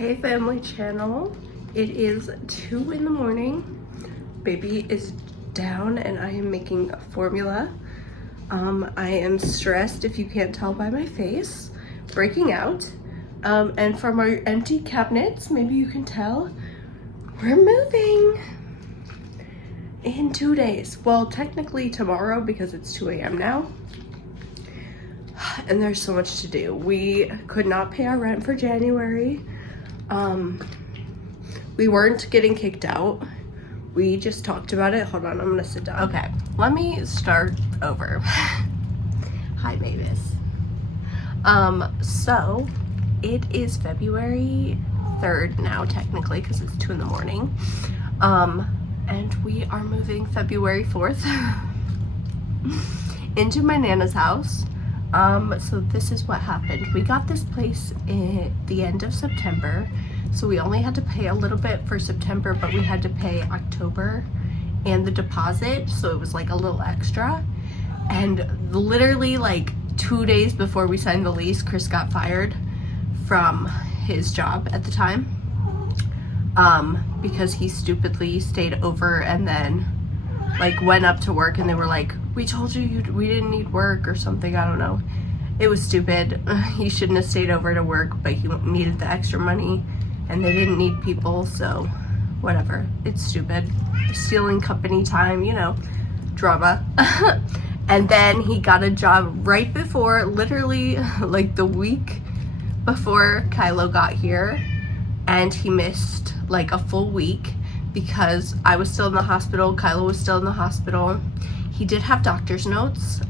Hey family channel, it is 2 in the morning. Baby is down and I am making formula. I am stressed, if you can't tell by my face, breaking out. And from our empty cabinets, maybe you can tell, we're moving in 2 days. Well, technically tomorrow because it's 2 a.m. now. And there's so much to do. We could not pay our rent for January. We weren't getting kicked out. We just talked about it. Hold on, I'm gonna sit down. Okay, let me start over. Hi, Mavis. So it is February 3rd now, technically, because it's 2 in the morning. And we are moving February 4th into my Nana's house. So this is what happened. We got this place at the end of September. So we only had to pay a little bit for September, but we had to pay October and the deposit. So it was like a little extra. And literally like 2 days before we signed the lease, Chris got fired from his job at the time. Because he stupidly stayed over and then like went up to work and they were like, we told you we didn't need work or something. I don't know. It was stupid. He shouldn't have stayed over to work, but he needed the extra money and they didn't need people, so whatever. It's stupid. Stealing company time, you know, drama. And then he got a job right before, literally like the week before Kylo got here, and he missed like a full week because I was still in the hospital, Kylo was still in the hospital. He did have doctor's notes,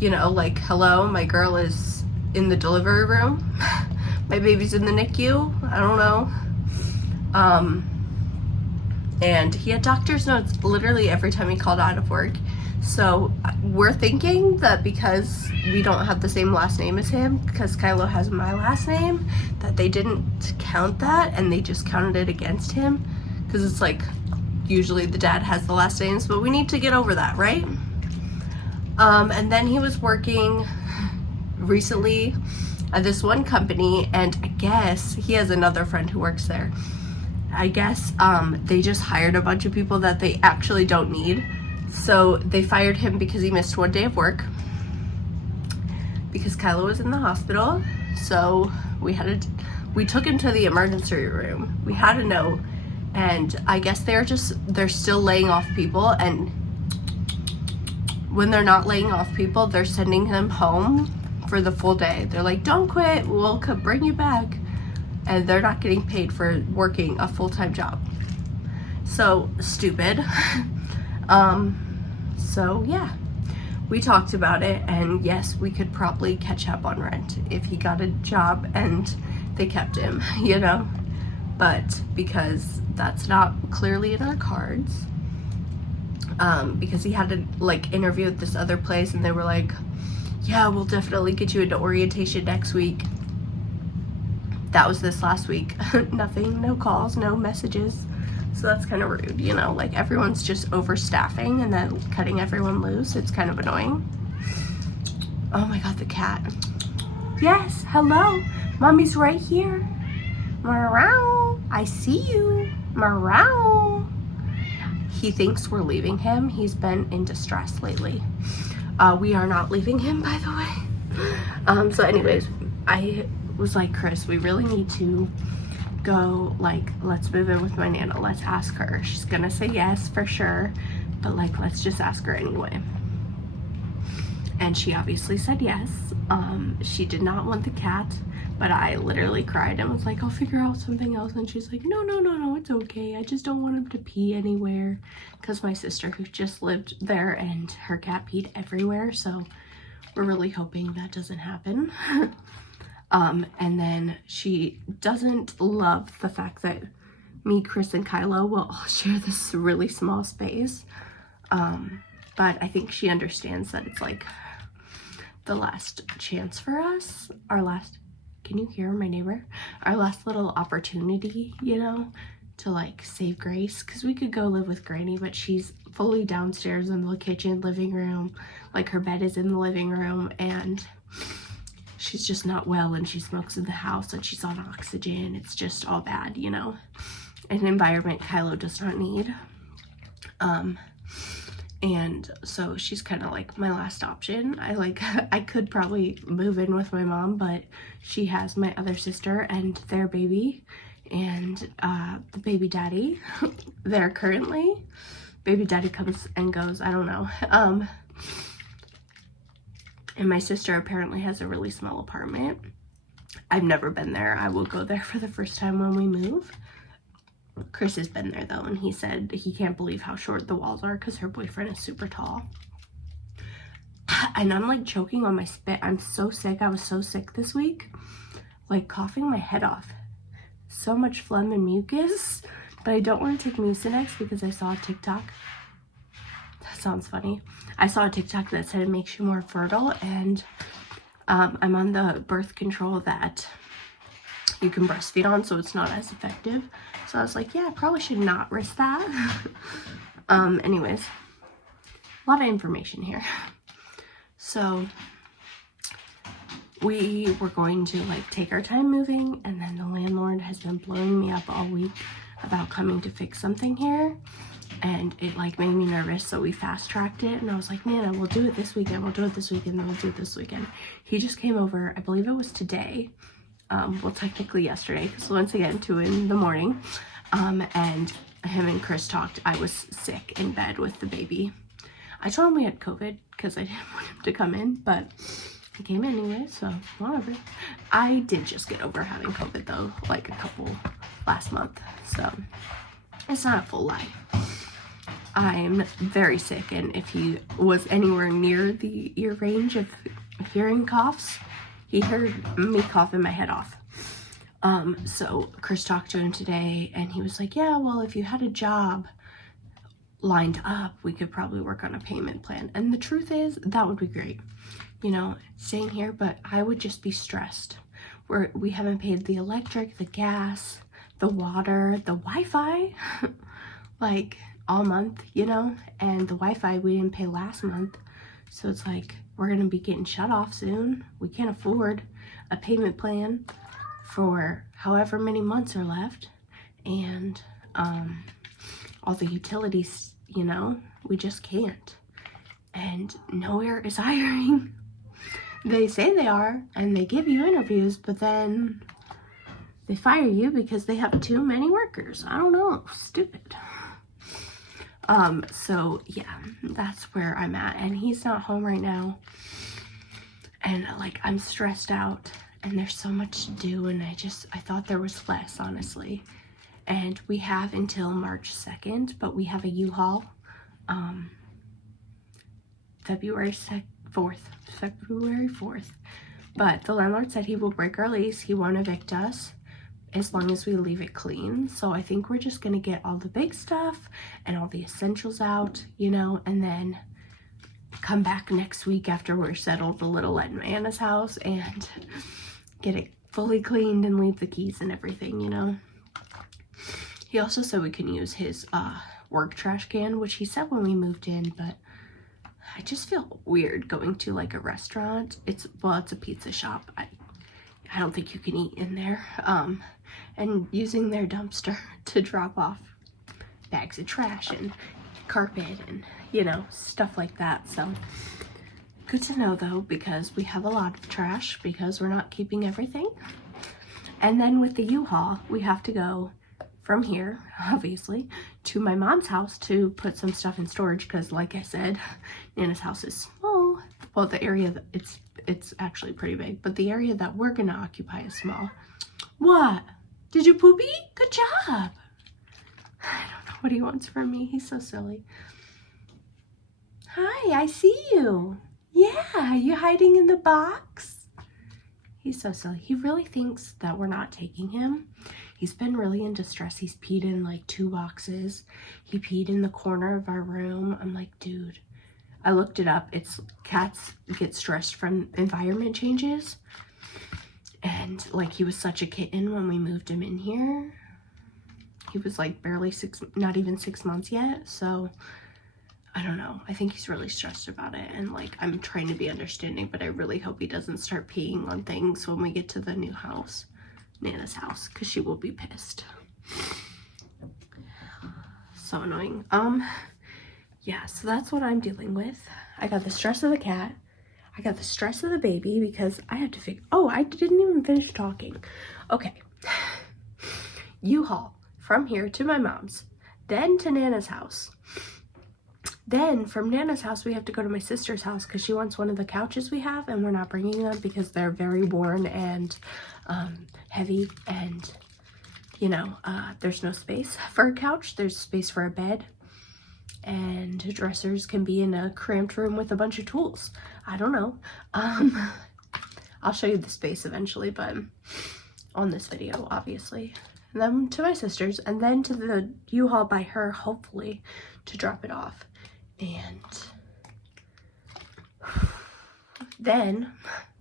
you know, like, hello, my girl is in the delivery room. My baby's in the NICU, I don't know. And he had doctor's notes literally every time he called out of work. So we're thinking that because we don't have the same last name as him, because Kylo has my last name, that they didn't count that and they just counted it against him. Because it's like, usually the dad has the last names, but we need to get over that, right? And then he was working recently at this one company, and I guess he has another friend who works there. I guess they just hired a bunch of people that they actually don't need. So they fired him because he missed 1 day of work because Kylo was in the hospital. So we took him to the emergency room. We had a note, and I guess they're still laying off people, and when they're not laying off people, they're sending him home for the full day. They're like, don't quit, we'll bring you back. And they're not getting paid for working a full-time job. So stupid. So yeah, we talked about it, and yes, we could probably catch up on rent if he got a job and they kept him, you know? But because that's not clearly in our cards, because he had to like interview at this other place and they were like, yeah, we'll definitely get you into orientation next week. That was this last week. Nothing, no calls, no messages. So that's kind of rude, you know, like everyone's just overstaffing and then cutting everyone loose. It's kind of annoying. Oh my God, the cat. Yes, hello. Mommy's right here. Meow. I see you. Meow. He thinks we're leaving him. He's been in distress lately. We are not leaving him, by the way. So anyways, I was like, Chris, we really need to go, like, let's move in with my Nana. Let's ask her. She's gonna say yes for sure, but like, let's just ask her anyway. And she obviously said yes. She did not want the cat, but I literally cried and was like, I'll figure out something else. And she's like, no, it's okay. I just don't want him to pee anywhere. Because my sister, who just lived there, and her cat peed everywhere. So we're really hoping that doesn't happen. And then she doesn't love the fact that me, Chris, and Kylo will all share this really small space. But I think she understands that it's like the last chance for us, can you hear my neighbor? Our last little opportunity, you know, to like save Grace, because we could go live with Granny, but she's fully downstairs in the kitchen, living room, like her bed is in the living room, and she's just not well, and she smokes in the house, and she's on oxygen. It's just all bad, you know, an environment Kylo does not need. And so she's kind of like my last option. I could probably move in with my mom, but she has my other sister and their baby and the baby daddy there currently. Baby daddy comes and goes, I don't know. And my sister apparently has a really small apartment. I've never been there. I will go there for the first time when we move. Chris has been there though, and he said he can't believe how short the walls are because her boyfriend is super tall. And I'm like choking on my spit. I'm so sick. I was so sick this week, like coughing my head off. So much phlegm and mucus, but I don't want to take Mucinex because I saw a TikTok. That sounds funny. I saw a TikTok that said it makes you more fertile, and I'm on the birth control that you can breastfeed on, so it's not as effective. So I was like, yeah, I probably should not risk that. Anyways, a lot of information here. So we were going to like take our time moving, and then the landlord has been blowing me up all week about coming to fix something here, and it like made me nervous, so we fast-tracked it, and I was like, man, we'll do it this weekend, we'll do it this weekend, then we'll do it this weekend. He just came over, I believe it was today, well, technically yesterday, because once again, 2 in the morning, and him and Chris talked. I was sick in bed with the baby. I told him we had COVID because I didn't want him to come in, but he came anyway, so whatever. I did just get over having COVID though, like a couple last month, so it's not a full lie. I'm very sick, and if he was anywhere near the ear range of hearing coughs, he heard me coughing my head off. So Chris talked to him today, and he was like, yeah, well, if you had a job lined up, we could probably work on a payment plan. And the truth is, that would be great, you know, staying here, but I would just be stressed. We haven't paid the electric, the gas, the water, the Wi-Fi, like all month, you know, and the Wi-Fi we didn't pay last month. So it's like, we're going to be getting shut off soon. We can't afford a payment plan for however many months are left. And all the utilities, you know, we just can't. And nowhere is hiring. They say they are, and they give you interviews, but then they fire you because they have too many workers. I don't know. Stupid. So yeah, that's where I'm at, and he's not home right now, and like I'm stressed out, and there's so much to do, and I thought there was less, honestly. And we have until March 2nd, but we have a U-Haul February 4th, but the landlord said he will break our lease. He won't evict us as long as we leave it clean. So I think we're just gonna get all the big stuff and all the essentials out, you know, and then come back next week after we're settled a little at Anna's house and get it fully cleaned and leave the keys and everything, you know. He also said we can use his work trash can, which he said when we moved in, but I just feel weird going to like a restaurant. It's a pizza shop. I don't think you can eat in there. And using their dumpster to drop off bags of trash and carpet and, you know, stuff like that. So good to know though, because we have a lot of trash because we're not keeping everything. And then with the U-Haul, we have to go from here, obviously, to my mom's house to put some stuff in storage because, like I said, Nana's house is small. Well, the area that it's actually pretty big, but the area that we're gonna occupy is small. What? Did you poopy? Good job. I don't know what he wants from me. He's so silly. Hi, I see you. Yeah, you hiding in the box? He's so silly. He really thinks that we're not taking him. He's been really in distress. He's peed in like 2 boxes. He peed in the corner of our room. I'm like, dude, I looked it up. It's cats get stressed from environment changes. And like he was such a kitten when we moved him in here. He was like barely not even 6 months yet. So I don't know. I think he's really stressed about it, and like I'm trying to be understanding, but I really hope he doesn't start peeing on things when we get to the new house, Nana's house, because she will be pissed. So annoying. Yeah, so that's what I'm dealing with. I got the stress of the cat. I got the stress of the baby because I had to figure, oh, I didn't even finish talking. Okay. U-Haul from here to my mom's, then to Nana's house. Then from Nana's house, we have to go to my sister's house because she wants one of the couches we have, and we're not bringing them because they're very worn and heavy, and you know, there's no space for a couch. There's space for a bed, and dressers can be in a cramped room with a bunch of tools. I don't know. I'll show you the space eventually, but on this video, obviously. And then to my sister's, and then to the U-Haul by her, hopefully, to drop it off. And then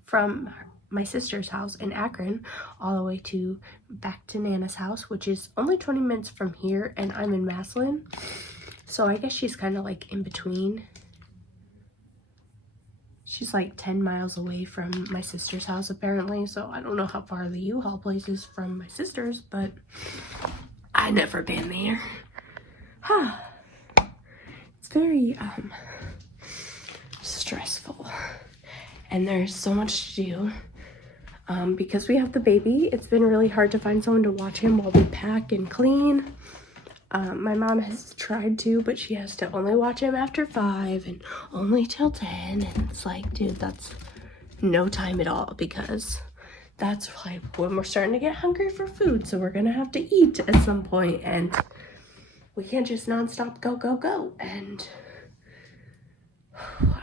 from my sister's house in Akron all the way to back to Nana's house, which is only 20 minutes from here, and I'm in Massillon, so I guess she's kind of like in between. She's like 10 miles away from my sister's house apparently, so I don't know how far the U-Haul place is from my sister's, but I never been there. It's very stressful, and there's so much to do. Because we have the baby, it's been really hard to find someone to watch him while we pack and clean. My mom has tried to, but she has to only watch him after 5 and only till 10, and it's like, dude, that's no time at all, because that's like when we're starting to get hungry for food, so we're gonna have to eat at some point, and we can't just nonstop go. And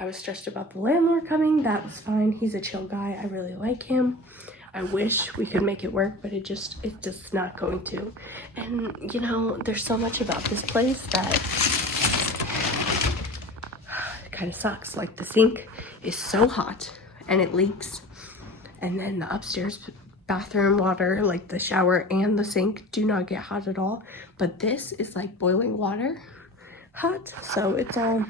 I was stressed about the landlord coming. That was fine. He's a chill guy. I really like him. I wish we could make it work, but it's just not going to. And you know, there's so much about this place that kind of sucks. Like the sink is so hot and it leaks, and then the upstairs bathroom water, like the shower and the sink, do not get hot at all, but this is like boiling water hot, so it's all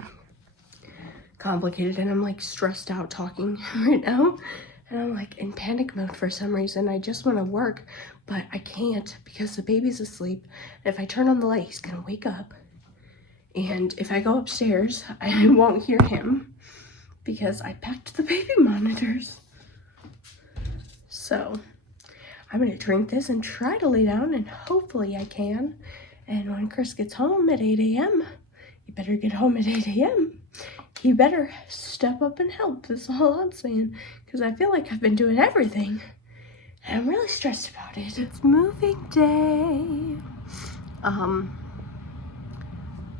complicated, and I'm like stressed out talking right now, and I'm like in panic mode for some reason. I just want to work, but I can't because the baby's asleep, and if I turn on the light, he's gonna wake up, and if I go upstairs, I won't hear him because I packed the baby monitors. So I'm gonna drink this and try to lay down, and hopefully I can. And when Chris gets home at 8 a.m, he better get home at 8 a.m. He better step up and help. That's all I'm saying, because I feel like I've been doing everything, and I'm really stressed about it. It's moving day.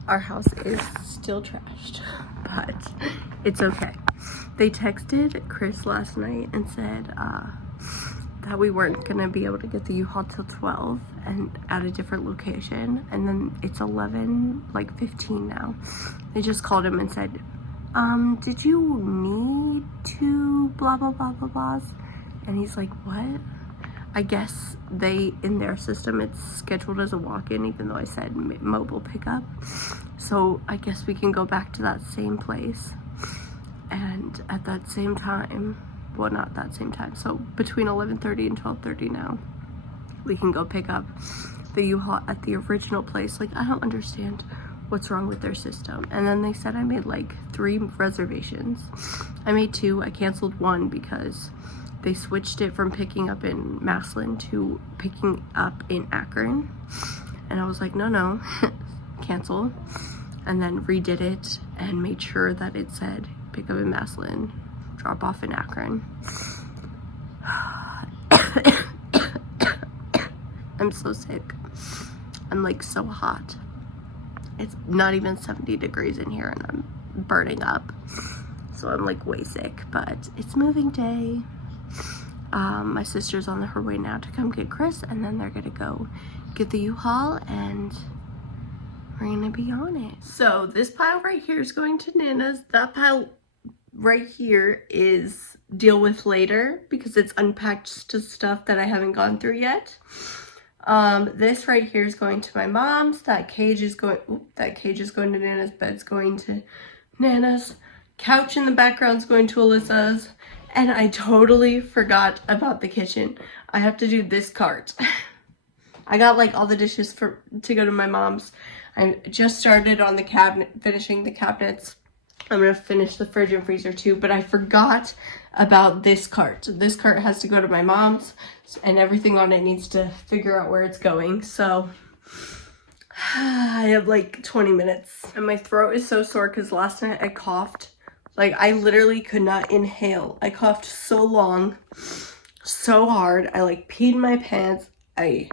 Our house is still trashed, but it's okay. They texted Chris last night and said that we weren't gonna be able to get the U-Haul till 12 and at a different location, and then it's 11:15 now. They just called him and said, did you need to blah blah blah blah blahs? And he's like, what? I guess in their system it's scheduled as a walk-in, even though I said mobile pickup. So I guess we can go back to that same place, and at that same time, well, not that same time, so between 11:30 and 12:30 now, we can go pick up the U-Haul at the original place. Like, I don't understand what's wrong with their system. And then they said I made like 3 reservations. I made 2. I canceled 1 because they switched it from picking up in Massillon to picking up in Akron, and I was like, no, cancel, and then redid it and made sure that it said pick up in Massillon, drop off in Akron. I'm so sick. I'm like so hot. It's not even 70 degrees in here, and I'm burning up. So I'm like way sick, but it's moving day. My sister's on her way now to come get Chris, and then they're gonna go get the U-Haul, and we're gonna be on it. So this pile right here is going to Nana's. That pile right here is deal with later because it's unpacked stuff that I haven't gone through yet. This right here is going to my mom's. That cage is going to Nana's. Bed's going to Nana's. Couch in the background is going to Alyssa's. And I totally forgot about the kitchen. I have to do this cart. I got like all the dishes to go to my mom's. I just started on the cabinet, finishing the cabinets. I'm gonna finish the fridge and freezer too, but I forgot about this cart. This cart has to go to my mom's, and everything on it needs to figure out where it's going. So I have like 20 minutes, and my throat is so sore because last night I coughed. Like, I literally could not inhale. I coughed so long, so hard. I like peed my pants. I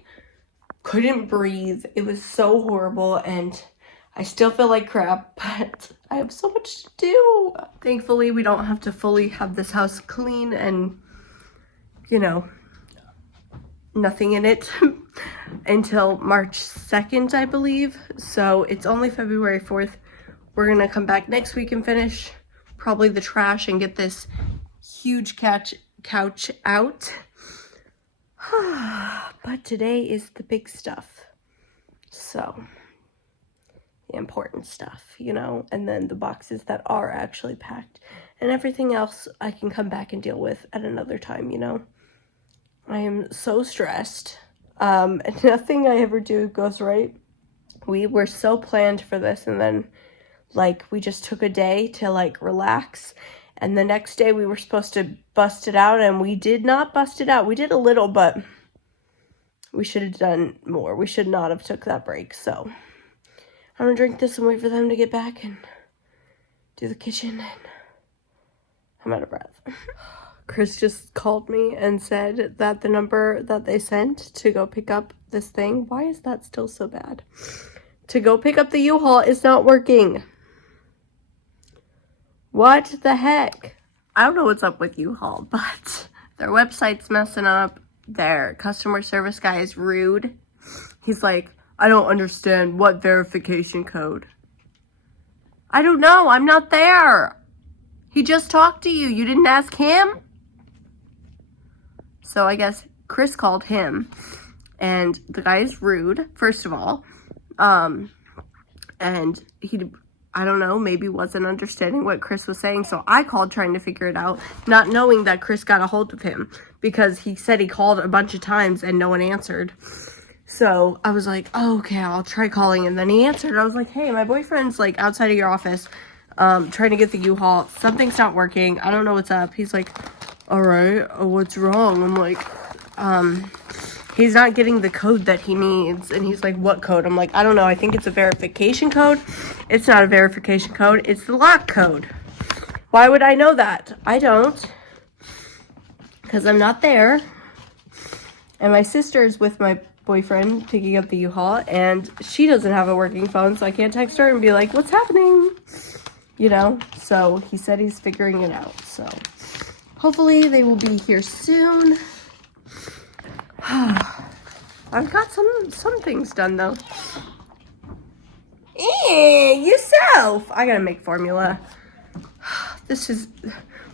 couldn't breathe. It was so horrible, and I still feel like crap, but I have so much to do. Thankfully, we don't have to fully have this house clean and, you know, nothing in it until March 2nd, I believe. So it's only February 4th. We're gonna come back next week and finish probably the trash and get this huge couch out. But today is the big stuff. So, the important stuff, you know, and then the boxes that are actually packed. And everything else I can come back and deal with at another time, you know. I am so stressed. And nothing I ever do goes right. We were so planned for this, and then, like, we just took a day to, like, relax. And the next day we were supposed to bust it out, and we did not bust it out. We did a little, but we should have done more. We should not have took that break. So I'm gonna drink this and wait for them to get back and do the kitchen. And I'm out of breath. Chris just called me and said that the number that they sent to go pick up this thing, why is that still so bad? To go pick up the U-Haul is not working. What the heck? I don't know what's up with U-Haul, but their website's messing up. Their customer service guy is rude. He's like, I don't understand what verification code. I don't know. I'm not there. He just talked to you. You didn't ask him? So I guess Chris called him, and the guy is rude, first of all. And he, I don't know, maybe wasn't understanding what Chris was saying. So I called trying to figure it out, not knowing that Chris got a hold of him because he said he called a bunch of times and no one answered. So I was like, oh, okay, I'll try calling. And then he answered. I was like, hey, my boyfriend's like outside of your office, trying to get the U-Haul. Something's not working. I don't know what's up. He's like, all right, what's wrong? I'm like, he's not getting the code that he needs. And he's like, what code? I'm like, I don't know. I think it's a verification code. It's not a verification code. It's the lock code. Why would I know that? I don't. Because I'm not there. And my sister's with my boyfriend picking up the U-Haul. And she doesn't have a working phone. So I can't text her and be like, what's happening? You know? So he said he's figuring it out. So hopefully they will be here soon. I've got some things done though. Yourself. I gotta make formula.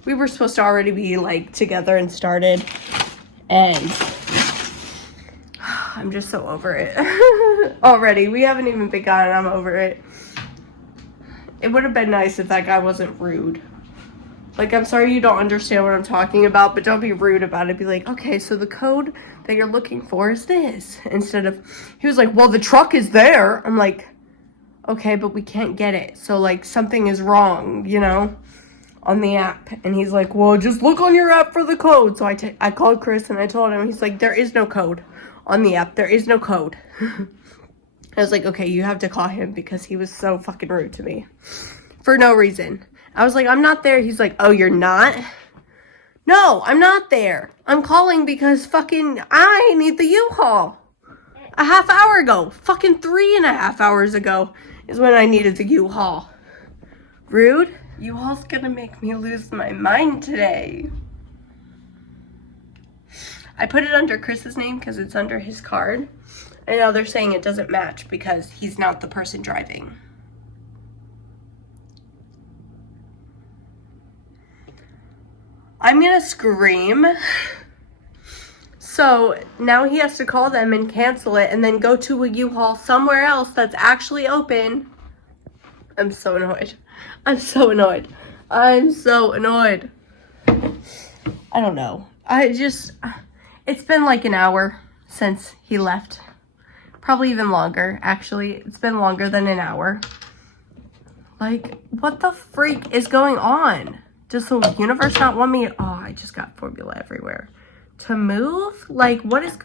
We were supposed to already be like together and started, and I'm just so over it. Already. We haven't even begun and I'm over it. It would have been nice if that guy wasn't rude. Like, I'm sorry you don't understand what I'm talking about, but don't be rude about it. Be like, okay, so the code that you're looking for is this. Instead of, he was like, well, the truck is there. I'm like, okay, but we can't get it. So, like, something is wrong, you know, on the app. And he's like, well, just look on your app for the code. So I called Chris and I told him, he's like, there is no code on the app. There is no code. I was like, okay, you have to call him because he was so fucking rude to me. For no reason. I was like, I'm not there. He's like, oh, you're not? No, I'm not there. I'm calling because fucking I need the U-Haul. A half hour ago. Fucking 3.5 hours ago is when I needed the U-Haul. Rude? U-Haul's gonna make me lose my mind today. I put it under Chris's name because it's under his card. And now they're saying it doesn't match because he's not the person driving. I'm gonna scream So now he has to call them and cancel it and then go to a U-Haul somewhere else that's actually open. I'm so annoyed. I'm so annoyed. I'm so annoyed. I don't know. It's been like an hour since he left. Probably even longer, actually. It's been longer than an hour. Like, what the freak is going on? Does the universe not want me? Oh, I just got formula everywhere. To move? Like, what is...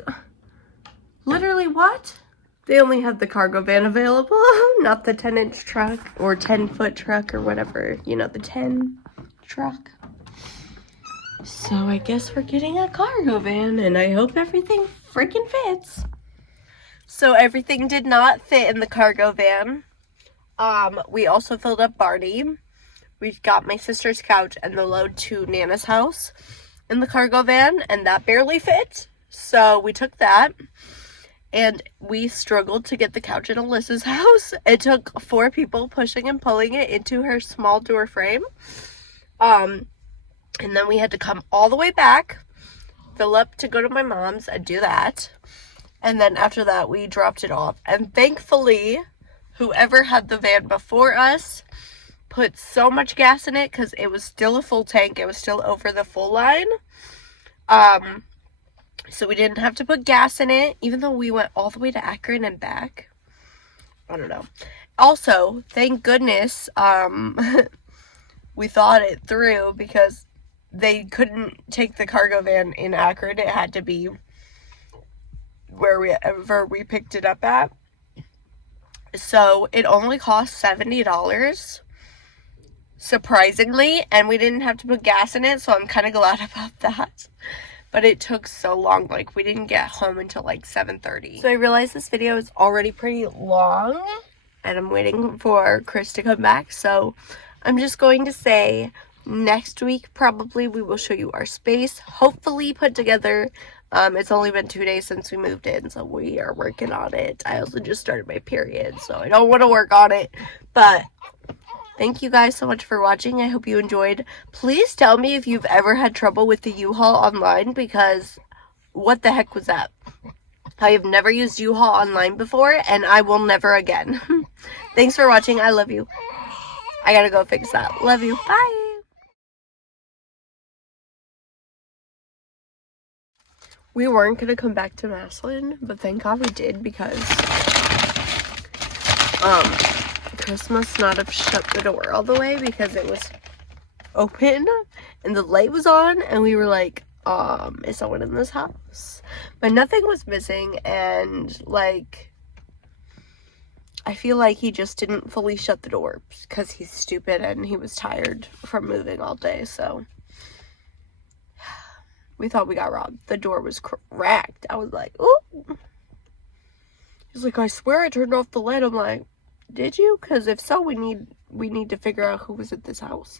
Literally, what? They only have the cargo van available, not the 10-inch truck or 10-foot truck or whatever. You know, the 10 truck. So I guess we're getting a cargo van, and I hope everything freaking fits. So everything did not fit in the cargo van. We also filled up Barney. We've got my sister's couch and the load to Nana's house in the cargo van, and that barely fit. So we took that, and we struggled to get the couch in Alyssa's house. It took 4 people pushing and pulling it into her small door frame. And then we had to come all the way back, fill up to go to my mom's and do that. And then after that, we dropped it off. And thankfully, whoever had the van before us put so much gas in it because it was still a full tank. It was still over the full line. So we didn't have to put gas in it, even though we went all the way to Akron and back. I don't know. Also, thank goodness, we thought it through because they couldn't take the cargo van in Akron. It had to be wherever we picked it up at. So it only cost $70, surprisingly, and we didn't have to put gas in it, so I'm kind of glad about that. But it took so long, like we didn't get home until like 7:30. So I realized this video is already pretty long, and I'm waiting for Chris to come back, so I'm just going to say next week probably we will show you our space, hopefully put together. It's only been 2 days since we moved in, so we are working on it. I also just started my period, so I don't want to work on it. But thank you guys so much for watching. I hope you enjoyed. Please tell me if you've ever had trouble with the U-Haul online, because what the heck was that? I have never used U-Haul online before, and I will never again. Thanks for watching. I love you. I gotta go fix that. Love you. Bye. We weren't going to come back to Maslin, but thank God we did, because Chris must not have shut the door all the way because it was open and the light was on, and we were like, is someone in this house? But nothing was missing, and like, I feel like he just didn't fully shut the door because he's stupid and he was tired from moving all day, so... We thought we got robbed. The door was cracked. I was like, ooh. He's like, I swear I turned off the light. I'm like, did you? Because if so, we need to figure out who was at this house.